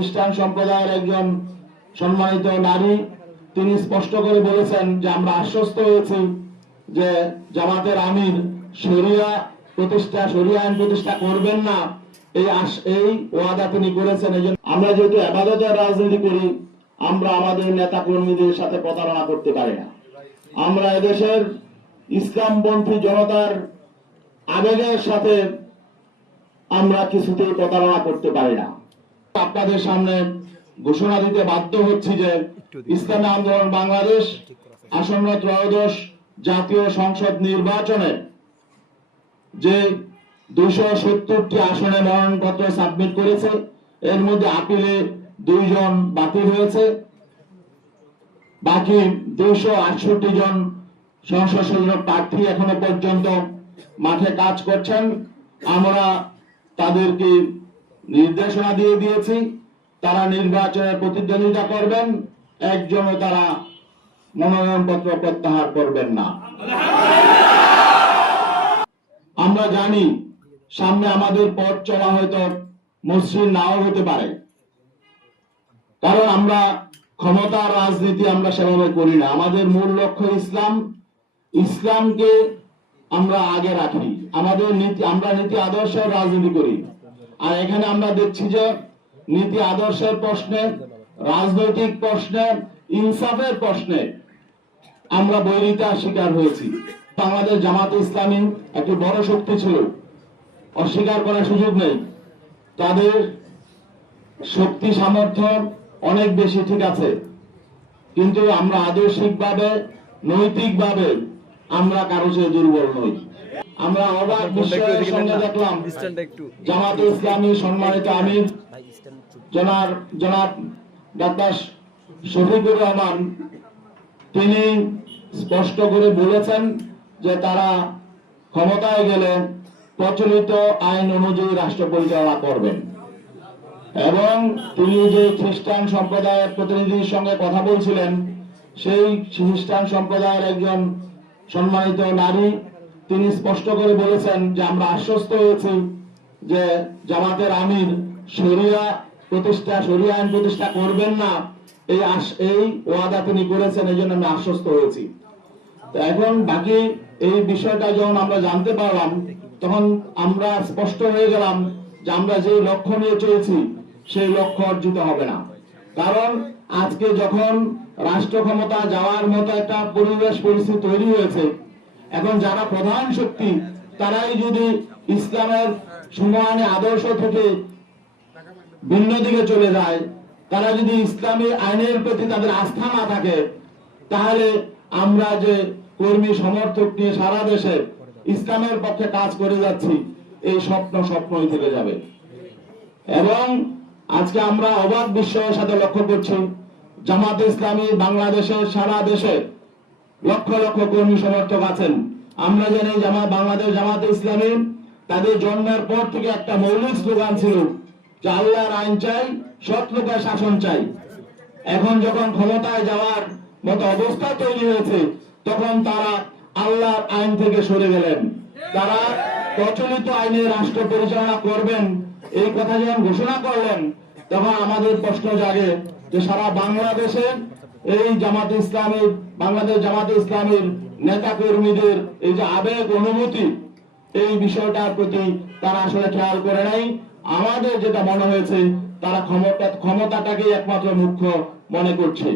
খ্রিস্টান সম্প্রদায়ের একজন সম্মানিত নারী, তিনি স্পষ্ট করে বলেছেন যে আমরা আশ্বস্ত হয়েছি যে জামাতের আমির শরিয়া আইন প্রতিষ্ঠা করবেন না, এই ওয়াদা তিনি করেছেন। এই জন্য আমরা যেহেতু ইবাদতের রাজনীতি করি, আমরা আমাদের নেতা কর্মীদের সাথে প্রতারণা করতে পারি না। আমরা এদেশের ইসলামপন্থী জনতার আবেগের সাথে আমরা কিছুতেই প্রতারণা করতে পারি না। আপনাদের সামনে ঘোষণা দিতে বাধ্য হচ্ছি যে ইসলামী আন্দোলন বাংলাদেশ আসন্ন ত্রয়োদশ জাতীয় সংসদ নির্বাচনে যে 270টি আসনে মনোনয়নপত্র সাবমিট করেছে, এর মধ্যে আপিলে 2 জন বাতিল হয়েছে, বাকি 268 জন সংসদ সদস্য প্রার্থী এখনো পর্যন্ত মাঠে কাজ করছেন। আমরা তাদেরকে নির্দেশনা দিয়ে দিয়েছি, তারা নির্বাচনে প্রতিদ্বন্দ্বিতা করবেন, একজনও তারা মনোনয়নপত্র প্রত্যাহার করবেন না। আমরা জানি সামনে আমাদের পথ চলা হয়তো মসৃণ নাও হতে পারে, কারণ আমরা ক্ষমতার রাজনীতি আমরা সেভাবে করি না। আমাদের মূল লক্ষ্য ইসলামকে আমরা আগে রাখি, আমরা নীতি আদর্শের রাজনীতি করি। আর এখানে আমরা দেখছি যে নীতি আদর্শের প্রশ্নে, রাজনৈতিক প্রশ্নে, ইনসাফের প্রশ্নে আমরা বৈরিতার শিকার হয়েছি। বাংলাদেশ জামাত ইসলামী একটি বড় শক্তি ছিল, অস্বীকার করার সুযোগ নেই। তাদের শক্তি সামর্থ্য অনেক বেশি, ঠিক আছে, কিন্তু আমরা আদর্শিকভাবে, নৈতিকভাবে আমরা কারো চেয়ে দুর্বল নই। আমরা অবাক বিস্ময়ের সঙ্গে দেখলাম জামাত ইসলামী সম্মানিত আমির জনাব ডাক্তার শফিকুর রহমান, তিনি স্পষ্ট করে বলেছেন যে তারা ক্ষমতায় গেলে প্রচলিত আইন অনুযায়ী রাষ্ট্র পরিচালনা করবেন। এবং তিনি যে খ্রিস্টান সম্প্রদায়ের প্রতিনিধির সঙ্গে কথা বলছিলেন, সেই খ্রিস্টান সম্প্রদায়ের একজন সম্মানিত নারী, তিনি স্পষ্ট করে বলেছেন যে আমরা আশ্বস্ত হয়েছি যে জামাতের আমির শরিয়া আইন প্রতিষ্ঠা করবেন না, এই ওয়াদা তিনি করেছেন। এই জন্য আমি আশ্বস্ত হয়েছি। তো এখন বাকি এই বিষয়টা যখন আমরা জানতে পারলাম, তখন আমরা স্পষ্ট হয়ে গেলাম যে আমরা যে লক্ষ্য নিয়ে চলছি সেই লক্ষ্য অর্জিত হবে না। কারণ আজকে যখন রাষ্ট্র ক্ষমতা যাওয়ার মতো একটা পরিস্থিতি তৈরি হয়েছে, এখন যারা প্রধান শক্তি তারাই যদি ইসলামের সুমহানী আদর্শ থেকে ভিন্ন দিকে চলে যায়, তারা যদি ইসলামী আইনের প্রতি তাদের আস্থা না থাকে, তাহলে আমরা যে কর্মী সমর্থক নিয়ে সারা দেশে ইসলামের পক্ষে কাজ করে যাচ্ছি, এই স্বপ্নই থেকে যাবে। এবং আজকে আমরা অবাক বিস্ময়ের সাথে লক্ষ্য করছি, জামাত ইসলামী বাংলাদেশের সারা দেশে লক্ষ লক্ষ কর্মী সমর্থক আছেন। আমরা জানি বাংলাদেশ জামাত ইসলামী তাদের জন্মের পর থেকে একটা মৌলিক স্লোগান ছিল যে আল্লাহর আইন চাই, সৎ লোকের শাসন চাই। এখন যখন ক্ষমতায় যাওয়ার মতো অবস্থা তৈরি হয়েছে, তখন তারা আল্লাহর আইন থেকে সরে গেলেন। তারা প্রচলিত আইনে রাষ্ট্র পরিচালনা করবেন, এই কথা যখন ঘোষণা করলেন, তখন আমাদের প্রশ্ন জাগে যে সারা বাংলাদেশে এই বাংলাদেশ জামাত ইসলামীর নেতা কর্মীদের এই যে আবেগ অনুভূতি, এই বিষয়টার প্রতি তারা আসলে খেয়াল করে নাই। আমাদের যেটা মনে হয়েছে, তারা ক্ষমতাটাকে একমাত্র মুখ্য মনে করছে।